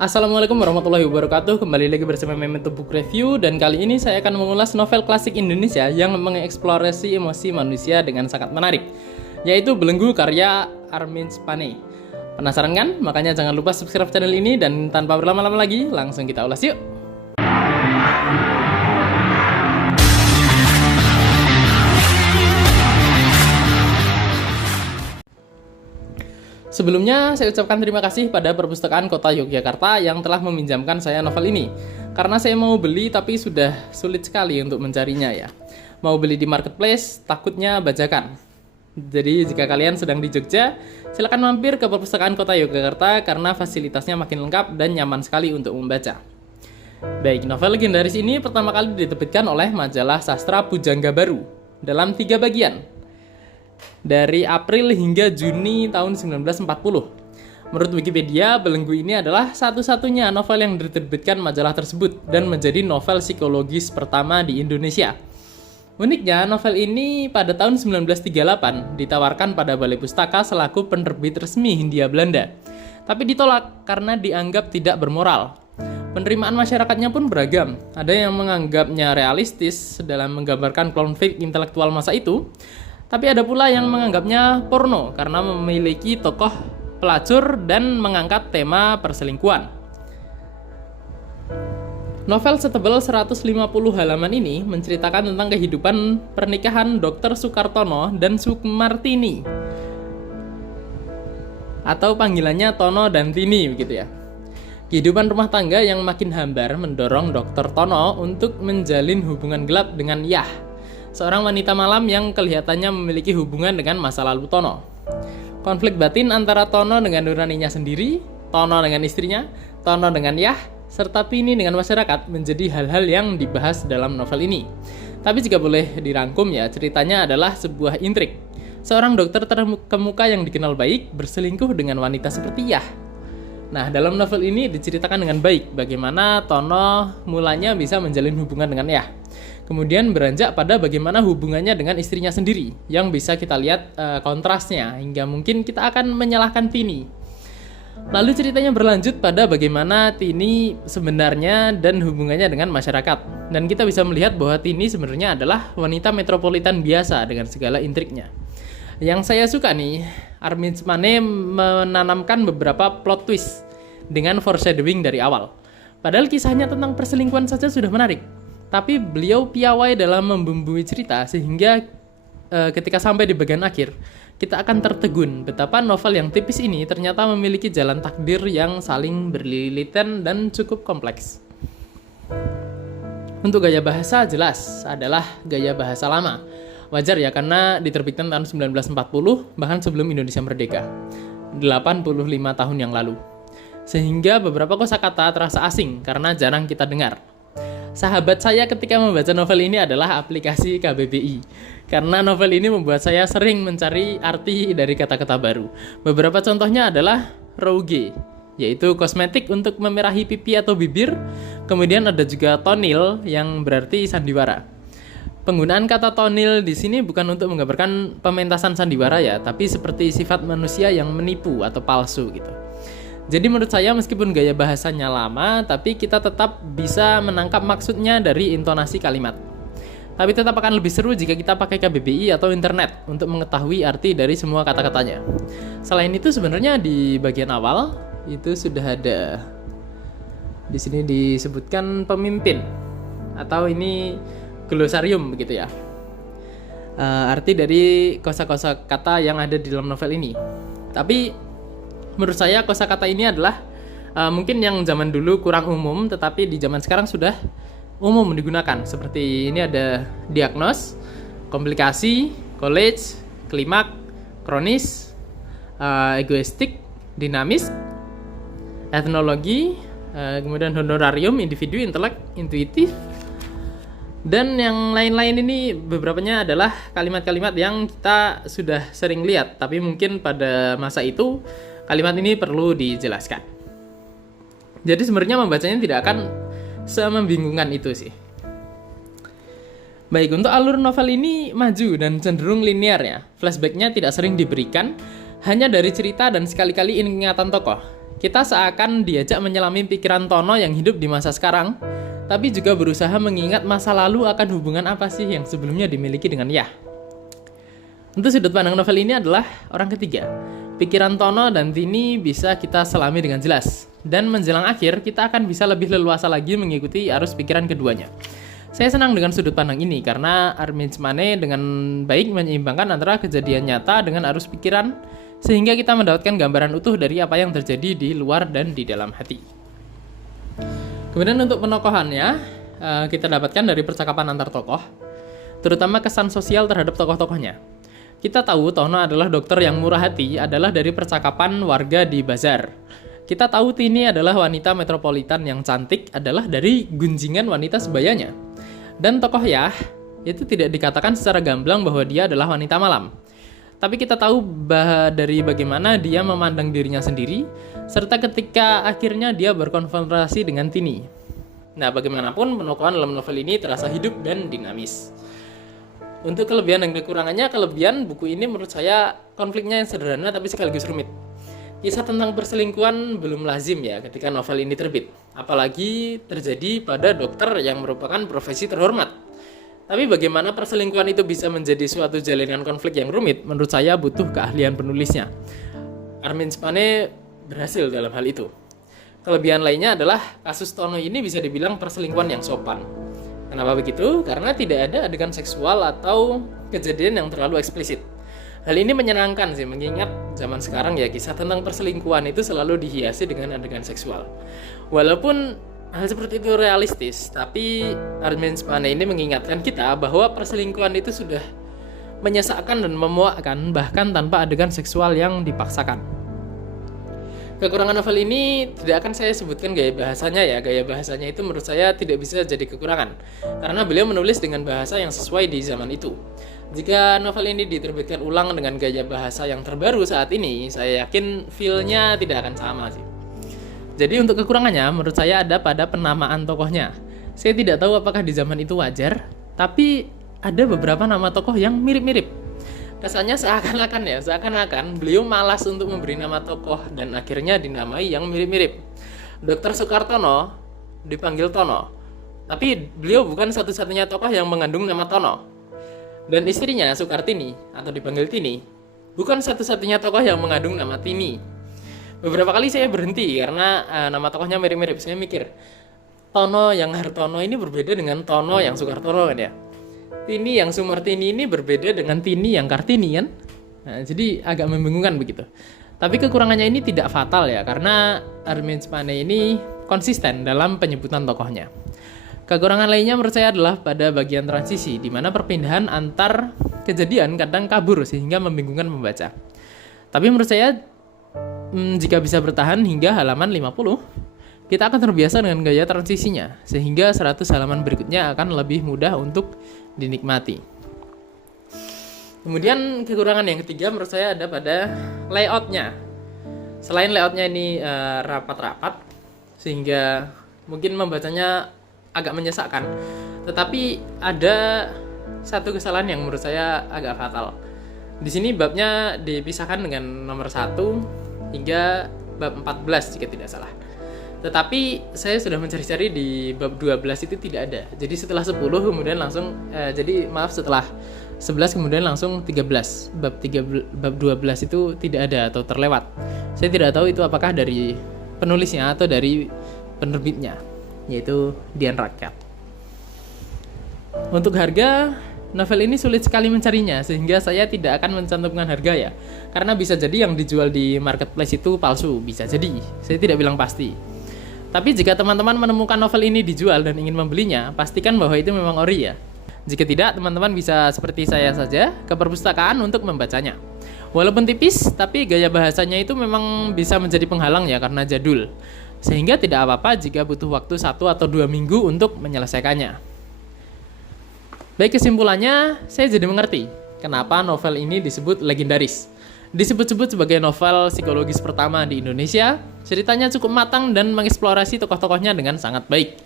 Assalamualaikum warahmatullahi wabarakatuh. Kembali lagi bersama Memento Book Review. Dan kali ini saya akan mengulas novel klasik Indonesia yang mengeksplorasi emosi manusia dengan sangat menarik, yaitu Belenggu karya Armin Spane. Penasaran kan? Makanya jangan lupa subscribe channel ini. Dan tanpa berlama-lama lagi, langsung kita ulas yuk. Sebelumnya, saya ucapkan terima kasih pada Perpustakaan Kota Yogyakarta yang telah meminjamkan saya novel ini. Karena saya mau beli tapi sudah sulit sekali untuk mencarinya ya. Mau beli di marketplace, takutnya bajakan. Jadi jika kalian sedang di Jogja, silakan mampir ke Perpustakaan Kota Yogyakarta karena fasilitasnya makin lengkap dan nyaman sekali untuk membaca. Baik, novel legendaris ini pertama kali diterbitkan oleh majalah sastra Pujangga Baru dalam 3 bagian. Dari April hingga Juni tahun 1940. Menurut Wikipedia, Belenggu ini adalah satu-satunya novel yang diterbitkan majalah tersebut dan menjadi novel psikologis pertama di Indonesia. Uniknya, novel ini pada tahun 1938 ditawarkan pada Balai Pustaka selaku penerbit resmi Hindia Belanda. Tapi ditolak karena dianggap tidak bermoral. Penerimaan masyarakatnya pun beragam. Ada yang menganggapnya realistis dalam menggambarkan konflik intelektual masa itu, tapi ada pula yang menganggapnya porno karena memiliki tokoh pelacur dan mengangkat tema perselingkuhan. Novel setebal 150 halaman ini menceritakan tentang kehidupan pernikahan Dr. Sukartono dan Sumartini, atau panggilannya Tono dan Tini begitu ya. Kehidupan rumah tangga yang makin hambar mendorong Dr. Tono untuk menjalin hubungan gelap dengan Yah, seorang wanita malam yang kelihatannya memiliki hubungan dengan masa lalu Tono. Konflik batin antara Tono dengan nuraninya sendiri, Tono dengan istrinya, Tono dengan Yah, serta Tini dengan masyarakat menjadi hal-hal yang dibahas dalam novel ini. Tapi jika boleh dirangkum ya, ceritanya adalah sebuah intrik. Seorang dokter terkemuka yang dikenal baik berselingkuh dengan wanita seperti Yah. Nah, dalam novel ini diceritakan dengan baik bagaimana Tono mulanya bisa menjalin hubungan dengan Yah. Kemudian beranjak pada bagaimana hubungannya dengan istrinya sendiri, yang bisa kita lihat kontrasnya, hingga mungkin kita akan menyalahkan Tini. Lalu ceritanya berlanjut pada bagaimana Tini sebenarnya dan hubungannya dengan masyarakat. Dan kita bisa melihat bahwa Tini sebenarnya adalah wanita metropolitan biasa dengan segala intriknya. Yang saya suka nih, Armin Spane menanamkan beberapa plot twist dengan foreshadowing dari awal. Padahal kisahnya tentang perselingkuhan saja sudah menarik. Tapi beliau piawai dalam membumbui cerita sehingga ketika sampai di bagian akhir, kita akan tertegun betapa novel yang tipis ini ternyata memiliki jalan takdir yang saling berlilitan dan cukup kompleks. Untuk gaya bahasa jelas adalah gaya bahasa lama. Wajar ya karena diterbitkan tahun 1940 bahkan sebelum Indonesia merdeka. 85 tahun yang lalu. Sehingga beberapa kosakata terasa asing karena jarang kita dengar. Sahabat saya ketika membaca novel ini adalah aplikasi KBBI. Karena novel ini membuat saya sering mencari arti dari kata-kata baru. Beberapa contohnya adalah rouge, yaitu kosmetik untuk memerahi pipi atau bibir. Kemudian ada juga tonil yang berarti sandiwara. Penggunaan kata tonil di sini bukan untuk menggambarkan pementasan sandiwara ya, tapi seperti sifat manusia yang menipu atau palsu gitu. Jadi menurut saya meskipun gaya bahasanya lama, tapi kita tetap bisa menangkap maksudnya dari intonasi kalimat. Tapi tetap akan lebih seru jika kita pakai KBBI atau internet untuk mengetahui arti dari semua kata-katanya. Selain itu sebenarnya di bagian awal itu sudah ada di sini disebutkan pemimpin atau ini glosarium begitu ya. Arti dari kosa-kosa kata yang ada di dalam novel ini. Tapi menurut saya kosakata ini adalah mungkin yang zaman dulu kurang umum, tetapi di zaman sekarang sudah umum digunakan. Seperti ini ada diagnos, komplikasi, college, klimak, kronis, egoistik, dinamis, etnologi, kemudian honorarium, individu, intelek, intuitif, dan yang lain-lain ini beberapanya adalah kalimat-kalimat yang kita sudah sering lihat, tapi mungkin pada masa itu kalimat ini perlu dijelaskan. Jadi sebenarnya membacanya tidak akan semembingungkan itu sih. Baik, untuk alur novel ini maju dan cenderung linear ya. Flashbacknya tidak sering diberikan, hanya dari cerita dan sekali-kali ingatan tokoh. Kita seakan diajak menyelami pikiran Tono yang hidup di masa sekarang, tapi juga berusaha mengingat masa lalu akan hubungan apa sih yang sebelumnya dimiliki dengan Yah. Untuk sudut pandang novel ini adalah orang ketiga. Pikiran Tono dan Tini bisa kita selami dengan jelas, dan menjelang akhir kita akan bisa lebih leluasa lagi mengikuti arus pikiran keduanya. Saya senang dengan sudut pandang ini karena Armin's Mane dengan baik menyeimbangkan antara kejadian nyata dengan arus pikiran, sehingga kita mendapatkan gambaran utuh dari apa yang terjadi di luar dan di dalam hati. Kemudian untuk penokohannya, kita dapatkan dari percakapan antar tokoh, terutama kesan sosial terhadap tokoh-tokohnya. Kita tahu Tono adalah dokter yang murah hati adalah dari percakapan warga di bazar. Kita tahu Tini adalah wanita metropolitan yang cantik adalah dari gunjingan wanita sebayanya. Dan tokoh Yah itu tidak dikatakan secara gamblang bahwa dia adalah wanita malam. Tapi kita tahu dari bagaimana dia memandang dirinya sendiri, serta ketika akhirnya dia berkonfrontasi dengan Tini. Nah, bagaimanapun penokohan dalam novel ini terasa hidup dan dinamis. Untuk kelebihan dan kekurangannya, kelebihan buku ini menurut saya konfliknya yang sederhana tapi sekaligus rumit. Kisah tentang perselingkuhan belum lazim ya ketika novel ini terbit, apalagi terjadi pada dokter yang merupakan profesi terhormat. Tapi bagaimana perselingkuhan itu bisa menjadi suatu jalinan konflik yang rumit, menurut saya butuh keahlian penulisnya. Armin's Mane berhasil dalam hal itu. Kelebihan lainnya adalah kasus Tono ini bisa dibilang perselingkuhan yang sopan. Kenapa begitu? Karena tidak ada adegan seksual atau kejadian yang terlalu eksplisit. Hal ini menyenangkan sih, mengingat zaman sekarang ya kisah tentang perselingkuhan itu selalu dihiasi dengan adegan seksual. Walaupun hal seperti itu realistis, tapi Armin's Mane ini mengingatkan kita bahwa perselingkuhan itu sudah menyesakkan dan memuakkan bahkan tanpa adegan seksual yang dipaksakan. Kekurangan novel ini tidak akan saya sebutkan gaya bahasanya ya. Gaya bahasanya itu menurut saya tidak bisa jadi kekurangan karena beliau menulis dengan bahasa yang sesuai di zaman itu. Jika novel ini diterbitkan ulang dengan gaya bahasa yang terbaru saat ini, saya yakin feel-nya tidak akan sama sih. Jadi untuk kekurangannya menurut saya ada pada penamaan tokohnya. Saya tidak tahu apakah di zaman itu wajar, tapi ada beberapa nama tokoh yang mirip-mirip. Rasanya seakan-akan beliau malas untuk memberi nama tokoh dan akhirnya dinamai yang mirip-mirip. Dr. Soekartono dipanggil Tono, tapi beliau bukan satu-satunya tokoh yang mengandung nama Tono. Dan istrinya Soekartini atau dipanggil Tini bukan satu-satunya tokoh yang mengandung nama Tini. Beberapa kali saya berhenti karena nama tokohnya mirip-mirip. Saya mikir, Tono yang Hartono ini berbeda dengan Tono yang Soekartono kan ya. Tini yang Sumartini ini berbeda dengan Tini yang Kartini kan. Nah, jadi agak membingungkan begitu. Tapi kekurangannya ini tidak fatal ya, karena Armin's Mane ini konsisten dalam penyebutan tokohnya. Kekurangan lainnya menurut saya adalah pada bagian transisi, di mana perpindahan antar kejadian kadang kabur sehingga membingungkan pembaca. Tapi menurut saya jika bisa bertahan hingga halaman 50, kita akan terbiasa dengan gaya transisinya, sehingga 100 halaman berikutnya akan lebih mudah untuk dinikmati. Kemudian kekurangan yang ketiga menurut saya ada pada layoutnya. Selain layoutnya ini rapat-rapat, sehingga mungkin membacanya agak menyesakkan, tetapi ada satu kesalahan yang menurut saya agak fatal. Di sini babnya dipisahkan dengan nomor 1 hingga bab 14 jika tidak salah. Tetapi saya sudah mencari-cari di bab 12 itu tidak ada. Jadi setelah 10 kemudian langsung setelah 11 kemudian langsung 13. Bab 12 itu tidak ada atau terlewat. Saya tidak tahu itu apakah dari penulisnya atau dari penerbitnya, yaitu Dian Rakyat. Untuk harga, novel ini sulit sekali mencarinya, sehingga saya tidak akan mencantumkan harga ya. Karena bisa jadi yang dijual di marketplace itu palsu, bisa jadi. Saya tidak bilang pasti. Tapi jika teman-teman menemukan novel ini dijual dan ingin membelinya, pastikan bahwa itu memang ori ya. Jika tidak, teman-teman bisa seperti saya saja ke perpustakaan untuk membacanya. Walaupun tipis, tapi gaya bahasanya itu memang bisa menjadi penghalang ya karena jadul. Sehingga tidak apa-apa jika butuh waktu 1 atau 2 minggu untuk menyelesaikannya. Baik, kesimpulannya, saya jadi mengerti kenapa novel ini disebut legendaris. Disebut-sebut sebagai novel psikologis pertama di Indonesia, ceritanya cukup matang dan mengeksplorasi tokoh-tokohnya dengan sangat baik.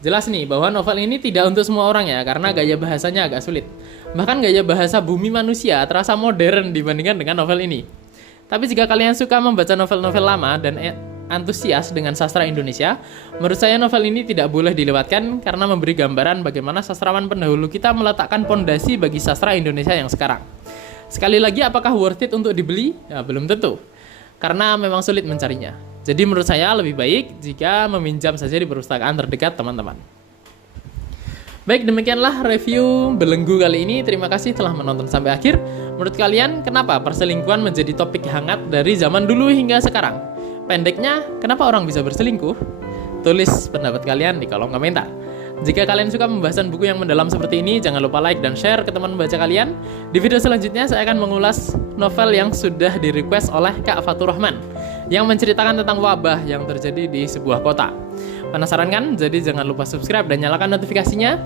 Jelas nih bahwa novel ini tidak untuk semua orang ya, karena gaya bahasanya agak sulit. Bahkan gaya bahasa bumi manusia terasa modern dibandingkan dengan novel ini. Tapi jika kalian suka membaca novel-novel lama dan antusias dengan sastra Indonesia, menurut saya novel ini tidak boleh dilewatkan karena memberi gambaran bagaimana sastrawan pendahulu kita meletakkan pondasi bagi sastra Indonesia yang sekarang. Sekali lagi, apakah worth it untuk dibeli? Ya, belum tentu, karena memang sulit mencarinya. Jadi menurut saya lebih baik jika meminjam saja di perpustakaan terdekat teman-teman. Baik, demikianlah review Belenggu kali ini. Terima kasih telah menonton sampai akhir. Menurut kalian, kenapa perselingkuhan menjadi topik hangat dari zaman dulu hingga sekarang? Pendeknya, kenapa orang bisa berselingkuh? Tulis pendapat kalian di kolom komentar. Jika kalian suka pembahasan buku yang mendalam seperti ini, jangan lupa like dan share ke teman membaca kalian. Di video selanjutnya, saya akan mengulas novel yang sudah di-request oleh Kak Fatur Rahman, yang menceritakan tentang wabah yang terjadi di sebuah kota. Penasaran kan? Jadi jangan lupa subscribe dan nyalakan notifikasinya.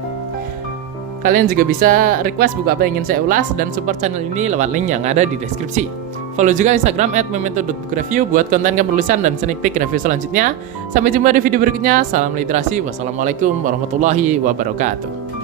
Kalian juga bisa request buku apa yang ingin saya ulas dan support channel ini lewat link yang ada di deskripsi. Follow juga Instagram @memento.bukureview buat konten keperluan dan sneak peek review selanjutnya. Sampai jumpa di video berikutnya. Salam literasi. Wassalamualaikum warahmatullahi wabarakatuh.